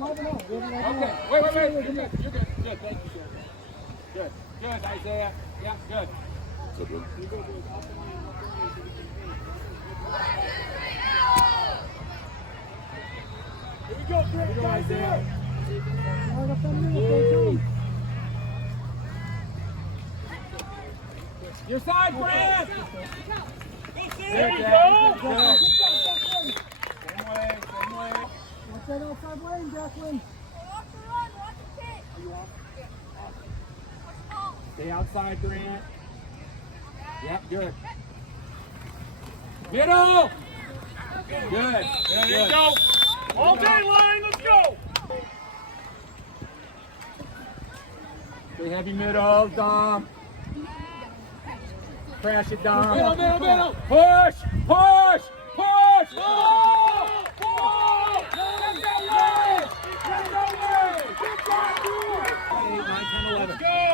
Okay, wait. You're good. Good, thank you, sir. Good, Isaiah. Yeah, good. So good. Here we go, Isaiah. Your side, Brad! There you go! Good. Same way. Watch that outside lane, Jacqueline. Stay outside, Grant. Yep, good. Middle! Good. There you go. All day line, let's go. Stay heavy middle, Dom. Crash it, Dom. Middle. Push! Ball! Let's go.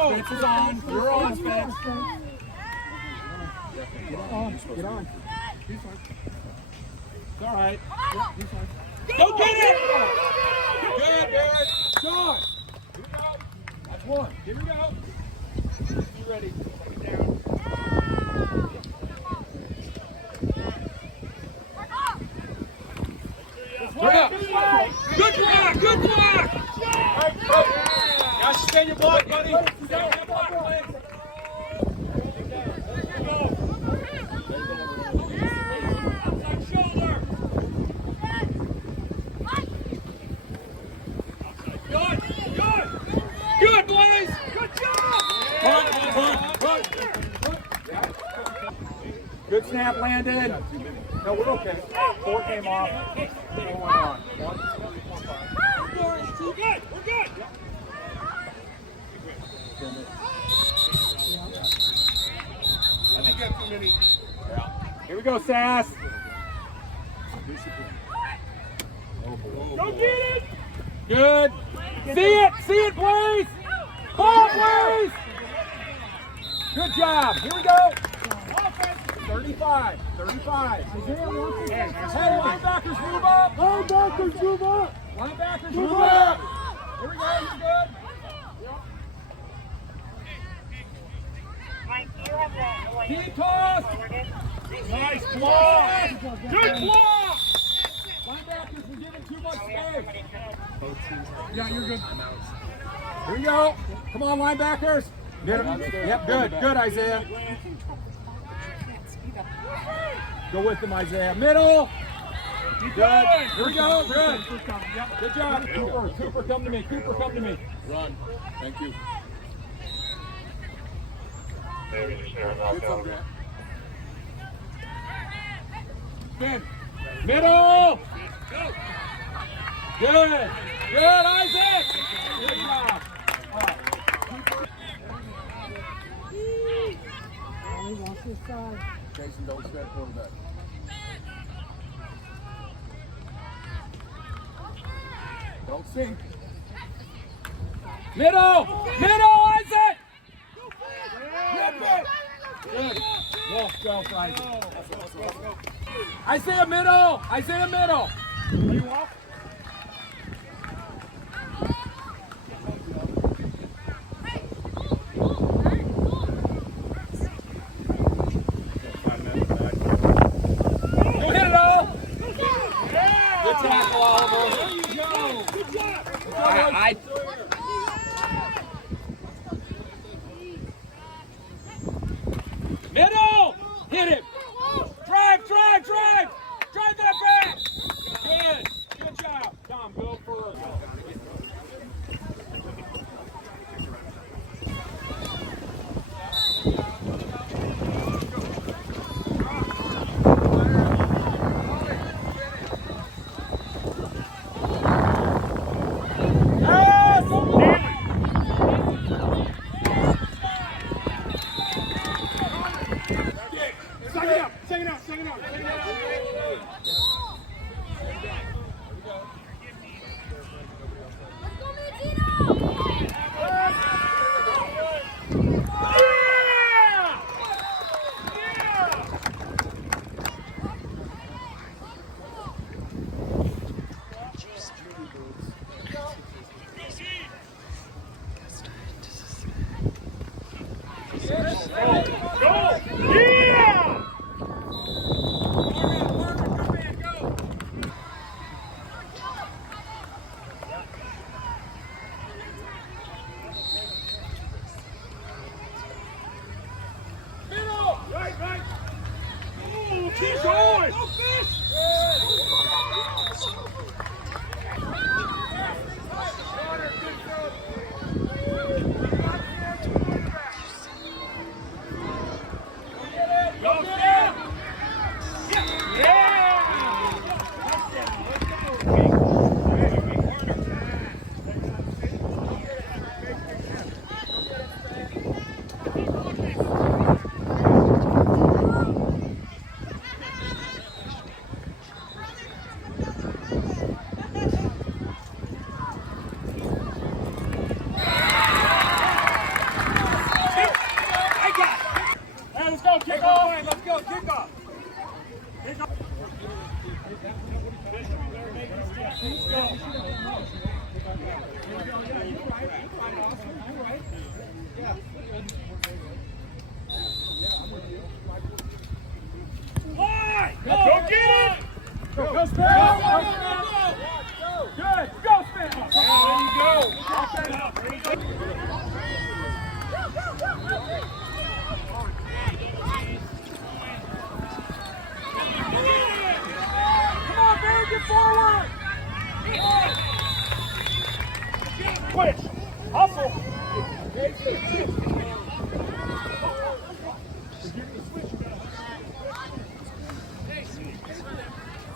Spence is on. You're on, Spence. Get on. It's all right. Go get it! Good, Barrett. Sean. Here we go. That's one. Here we go. Be ready. Take it down. Good block! Gotta stay your block, buddy. Stay on your block, please. Outside shoulder. Good, Blaze. Good job. Good snap, Landon. No, we're okay. 4 came off. 4 went on. We're good. I think you have too many. Yeah. Here we go, Sass. Go get it. Good. See it, Blaze. Ball, Blaze. Good job. Here we go. 35. Hey, linebackers move up. Linebackers move up. Here we go. You're good. Keep toss. Nice block. Good block. Linebackers were giving too much space. Yeah, you're good. Here we go. Come on, linebackers. Yep, good, Isaiah. Go with him, Isaiah. Middle. Good. Here we go. Good. Good job. Cooper, come to me. Run. Thank you. Spin. Middle. Good, Isaac. Good job. Jason, don't step quarterback. Don't sink. Middle, Isaac. Good. Wolf, go, Isaac. Isaiah middle. Are you off? Go hit it all. Good tackle, Oliver. There you go. Good job. Middle. Hit him. Drive that back. Good job. Tom, go for Yes! Switch. Hustle.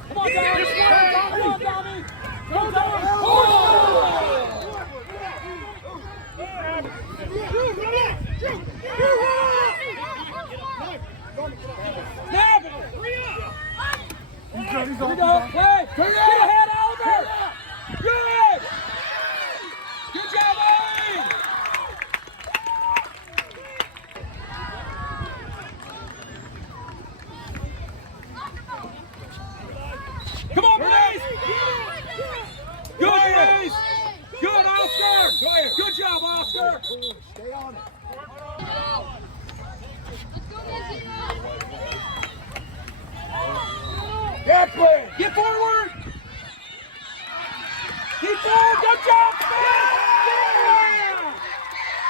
Come on, Tommy! Come on, Tommy! Go, Tommy! Snap it! Here we go. Play! Turn it ahead, Oliver! Good! Good job, Ollie! Come on, Reese! Good, Reese! Good, Oscar! Good job, Oscar! Stay on it. Declan! Get forward! Keep forward! Good job, Spence! Yeah!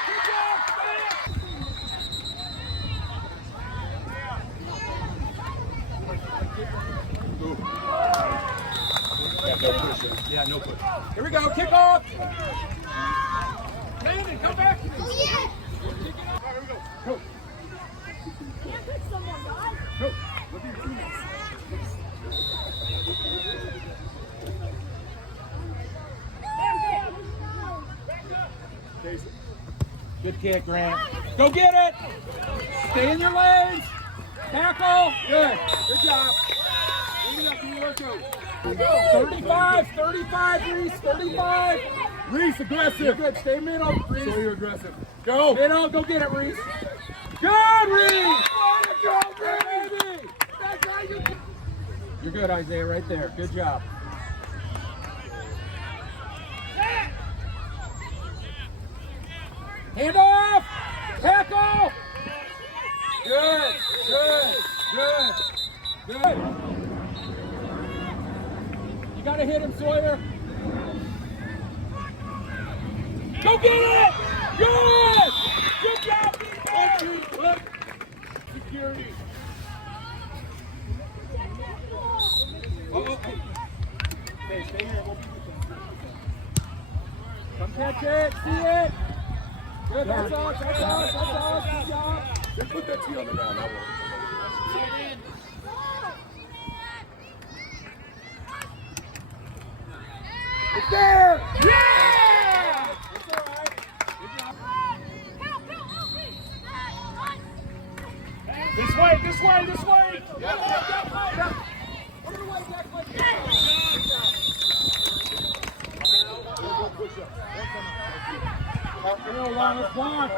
Good job, Spence! Yeah, no push. Here we go, kick off! Landon, come back! Go! Go! Look at your teammates. Good kick, Grant. Go get it! Stay in your lanes! Tackle! Good. Good job. Bring it up, you work out. 35, 35, Reese, 35. Reese, aggressive. You're good. Stay middle, Reese. So you're aggressive. Go. Middle, go get it, Reese. Good, Reese! Go, baby! That's how you do. You're good, Isaiah, right there. Good job. Hand off! Tackle! Good, good, good, good. You gotta hit him, Sawyer. Go get it! Good! Good job, defense! Look. Security. Okay, stay here. Come catch it, see it. Good, that's all, that's all, that's all, good job. Then put that T on the ground. I want It's there! Yeah! It's all right. Good job. This way, this way, this way. Put it away, Declan. Let's block.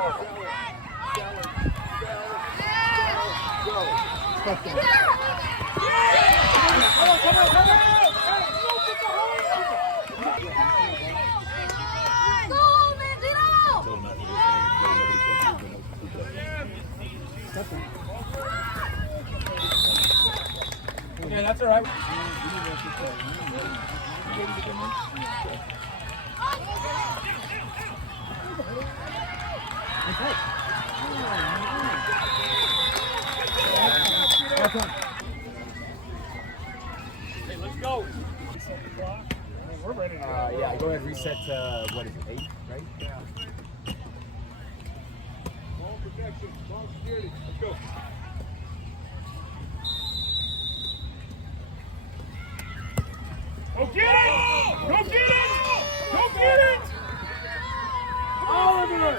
Come on, come on. Yeah, that's all right. Hey, let's go. We're ready to go. Yeah, go ahead and reset to, what is it, 8, right? Yeah. ball protection, ball security. Let's go. Go get it! Go get it! Go get it! Oliver!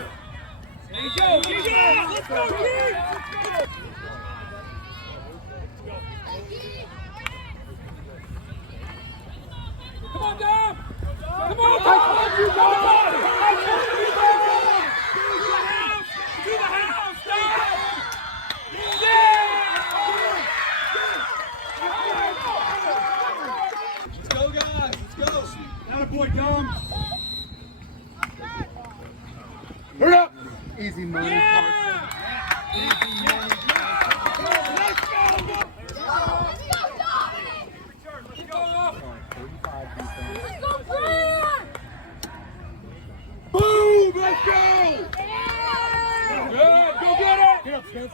There you go. There you go. Let's go, Keith! Come on, Dom! Come on, Dom! You go! I told you go! To the house! Dom! Yeah! Let's go, guys! Let's go! Attaboy, Dom! Hurry up! Easy money. Yeah! Easy money. Let's go! Let's go! 35 defense. Let's go, Brian! Boom! Let's go! Good! Go get it! Get up, Spence.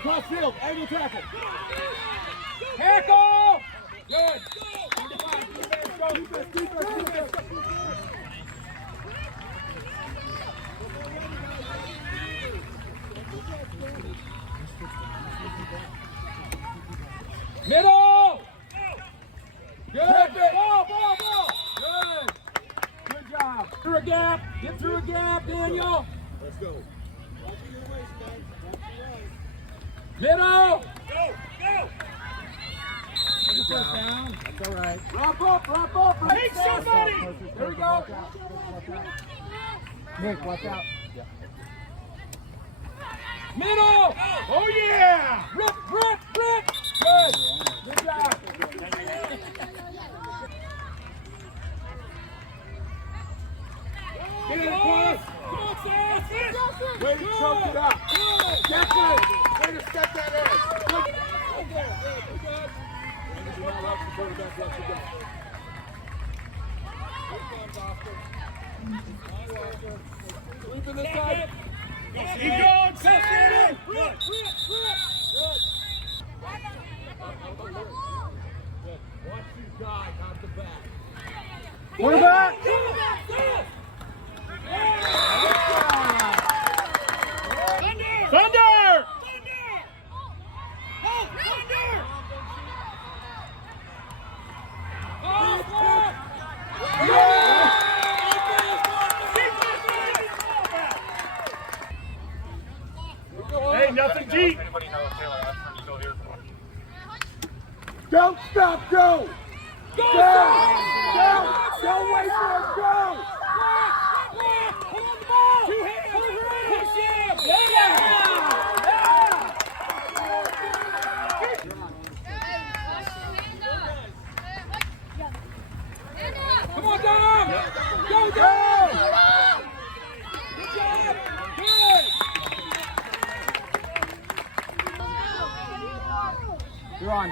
Cross field, angle tackle. Tackle! Good! 35, defense, go! Defense, defense, defense. Middle. Good. Ball. Good. Good job. Through a gap. Get through a gap, Daniel. Let's go. Middle. Go. First down. That's all right. Wrap up. Take somebody. There we go. Nick, watch out. Middle. Oh yeah. Rip. Good. Good job. Get in the cross. Come on, Seth. Way to choke it up. Good. Get good. Way to step that in. Good. You're not allowed to turn it back left to go. Sweep in the side. Keep going, Seth. Rip. Watch you guy, not the back. Quarterback. Thunder. Hey, nothing deep. Don't stop, go! Go! Don't wait for it, go! Two hands. Push him. Yeah. Come on, Dom. Go. Good job. Good. You're on.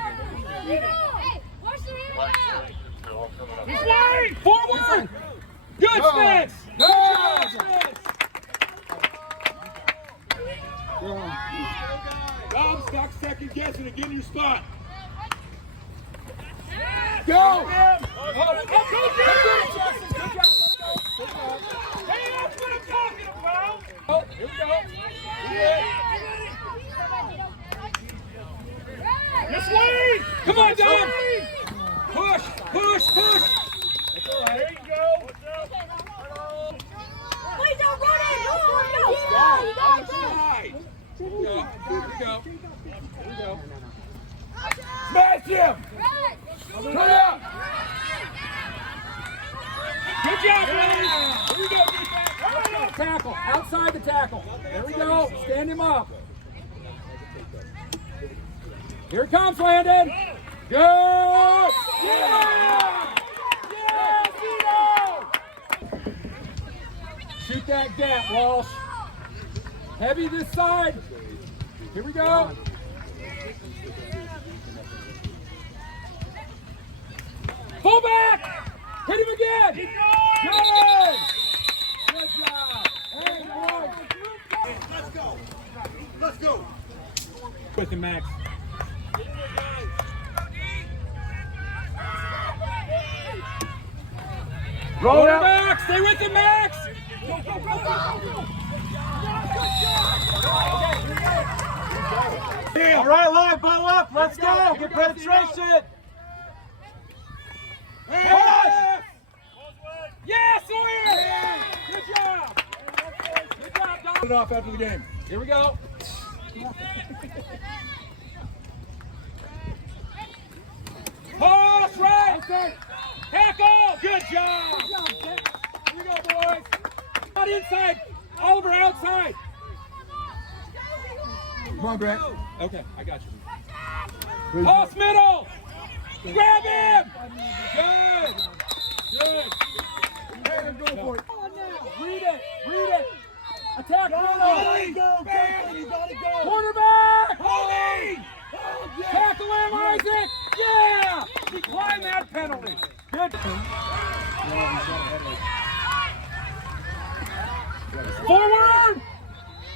He's wide. Forward. Good, Spence. Good job, Spence. Dom, stop second guessing and get in your spot. Go. Go! Good job. Hey, that's what I'm talking about. Oh, here we go. This way. Come on, Dom. Push. That's all right. There you go. Wait, don't run it! Other side. Here we go. Smash him! Turn up! Good job, man. Here we go, defense. Tackle. Outside the tackle. There we go. Stand him up. Here it comes, Landon. Good. Yeah! Zito! Shoot that gap, Walsh. Heavy this side. Here we go. Full back. Hit him again. Keep going. Good. Good job. Hey, boy. Let's go! With the Max. Roll it back. Stay with him, Max. All right, line, ball up. Let's go. Get penetration. Yes! Yes, Sawyer! Good job! Good job, Don. Put it off after the game. Here we go. Pass right! Tackle! Good job! Here we go, boys. Not inside. Oliver, outside. Come on, Brett. Okay, I got you. Toss middle! Grab him! Good! Hey, go for it. Read it! Attack middle! Go! Quarterback! Holding! Tackle him, Isaac! Yeah! Decline that penalty. Good. Forward!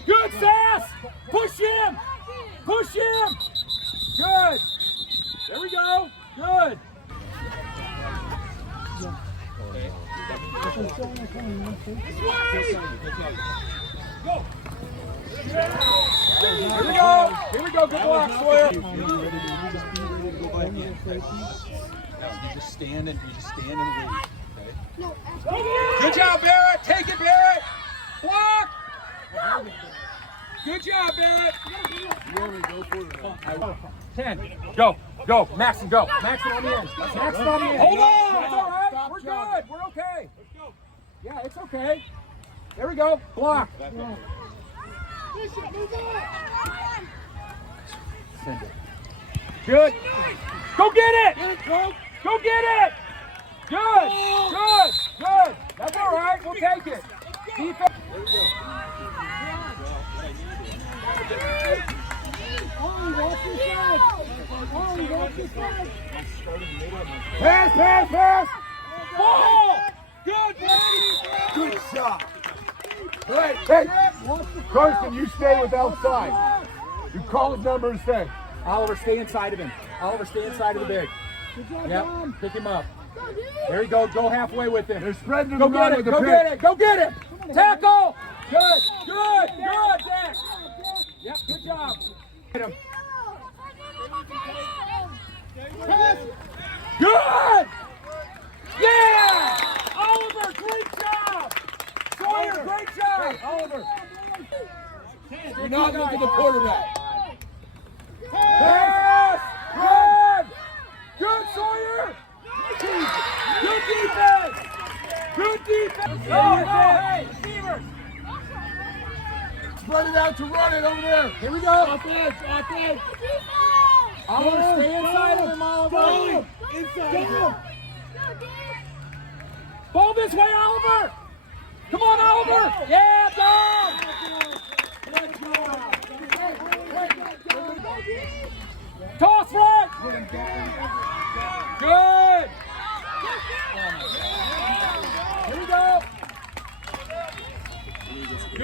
Good, Sass! Push him! Good! There we go. Good. Go. Here we go. Good block, Sawyer. play again. Okay? No, you just stand and wait. Okay? Good job, Barrett. Take it, Barrett. Block. Good job, Barrett. You only go for it. 10. Go. Go. Maxon, go. Maxon on the end. Maxon on the end. Hold on. It's all right. We're good. We're okay. Yeah, it's okay. There we go. Block. Send it. Good. Go get it. Go get it. Good. Good. Good. That's all right. We'll take it. Defense. Pass, pass, pass. Ball. Good. Good shot. Hey, hey, Carson, you stay with outside. You call his number and say, Oliver, stay inside of him. Oliver, stay inside of the big. Yep, pick him up. There you go. Go halfway with him. they're spreading Go him get out it. with the Go pitch. get it. Go get him. Tackle. Good. Good. Good, Zach. Yep, good job. Hit him. Good. Yeah. Oliver, great job. Sawyer, great job. Oliver. You're not looking at the quarterback. Pass. Good. Good, Sawyer. Good defense. Good defense. Go, hey, receivers. Spread it out to run it over there. Here we go. Offense, offense. Oliver, stay inside of him, Oliver. Inside. Ball this way, Oliver. Come on, Oliver. Yeah, dog. Toss right. Good. Here we go.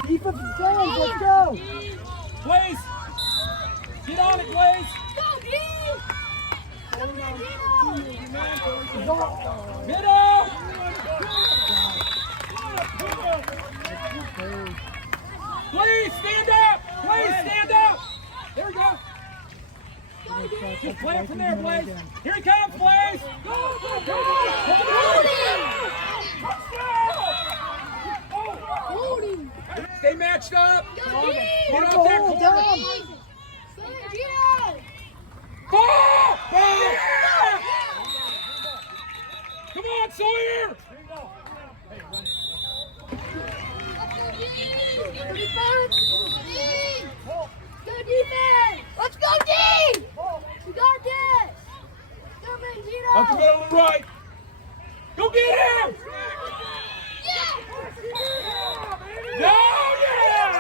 Defensive change, let's go. Blaze. Get on it, Blaze. Middle. Please stand up. Please stand up. There we go. Just play it from there, Blaze. Here he comes, Blaze. Go, go, go. Stay matched up. Get off that corner. Ball! Yeah! Come on, Sawyer! Good defense! Let's go, D! We got this! Go, Manzitto! Up the middle and right. Go get him! Yeah! No, yeah!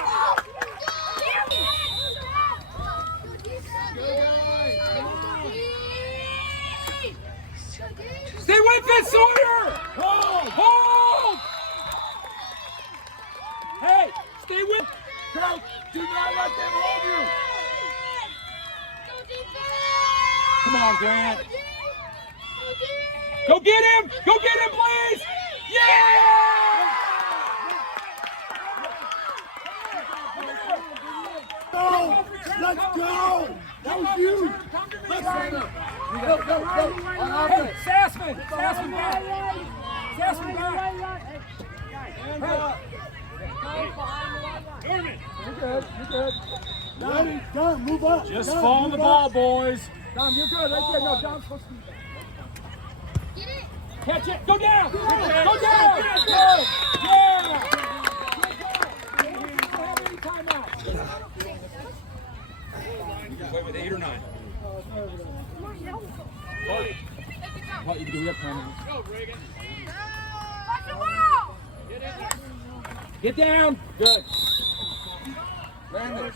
Stay with it, Sawyer! Hold! Hold! Hey, stay with. Coach, do not let them hold you. Come on, Grant. Go get him! Go get him, please! Yeah! Go! Let's go! That was huge! Let's go! Go, go, go! Hey, Sassman! Sassman back! Sassman back! Norman! You're good, you're good. Ready? Dom, move up! Just Dom, fall on the move ball, up. boys. Dom, you're good right there. No, Dom's supposed to be back. Get it! Catch it! Go down! Go down! Go! Yeah! Don't have any timeouts. You can play with 8 or 9. What you can do, we have time. Get down! Good. Landon.